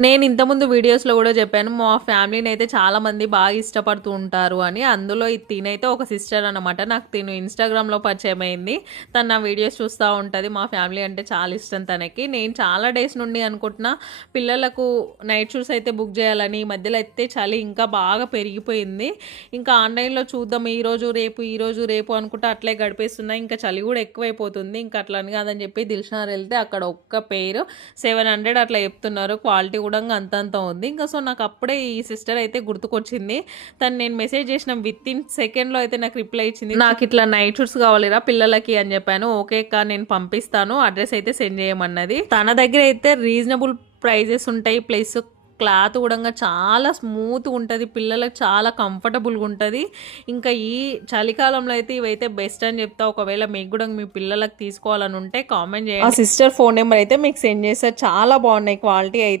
నేను ఇంతకుముందు వీడియోస్‌లో కూడా చెప్పాను. మా ఫ్యామిలీని అయితే చాలామంది బాగా ఇష్టపడుతూ ఉంటారు అని. అందులో ఈ తినైతే ఒక సిస్టర్ అనమాట. నాకు తిను ఇన్‌స్టాగ్రామ్‌లో అయింది తను నా వీడియోస్ చూస్తూ ఉంటుంది మా ఫ్యామిలీ అంటే చాలా ఇష్టం తనకి. నేను చాలా డేస్ నుండి అనుకుంటున్నా పిల్లలకు నైట్ షూస్ అయితే బుక్ చేయాలని. ఈ మధ్యలో అయితే చలి ఇంకా బాగా పెరిగిపోయింది. ఇంకా ఆన్‌లైన్‌లో చూద్దాం ఈరోజు, రేపు, ఈరోజు, రేపు అనుకుంటా అట్లే గడిపేస్తున్నా. ఇంకా చలి కూడా ఎక్కువైపోతుంది. ఇంకా అట్లా అని కాదని చెప్పి దిల్షనార్ వెళ్తే అక్కడ ఒక్క పేరు సెవెన్ హండ్రెడ్ అట్లా చెప్తున్నారు. క్వాలిటీ కూడా అంతంత ఉంది. ఇంకా సో నాకు అప్పుడే ఈ సిస్టర్ అయితే గుర్తుకొచ్చింది. తను నేను మెసేజ్ చేసిన వితిన్ సెకండ్‌లో అయితే నాకు రిప్లై ఇచ్చింది. నాకు ఇట్లా నైట్ షూట్స్ కావాలిరా పిల్లలకి అని చెప్పాను. ఓకే అక్క నేను పంపిస్తాను. అడ్రస్ అయితే సెండ్ చేయమన్నది. తన దగ్గర అయితే రీజనబుల్ ప్రైజెస్ ఉంటాయి. ప్లస్ క్లాత్ కూడా చాలా స్మూత్‌గా ఉంటది. పిల్లలకు చాలా కంఫర్టబుల్‌గా ఉంటది. ఇంకా ఈ చలికాలంలో అయితే ఇవైతే బెస్ట్ అని చెప్తా. ఒకవేళ మీకు కూడా మీ పిల్లలకి తీసుకోవాలని ఉంటే కామెంట్ చేయండి. ఆ సిస్టర్ ఫోన్ నెంబర్ అయితే మీకు సెండ్ చేస్తా. చాలా బాగున్నాయి క్వాలిటీ అయితే.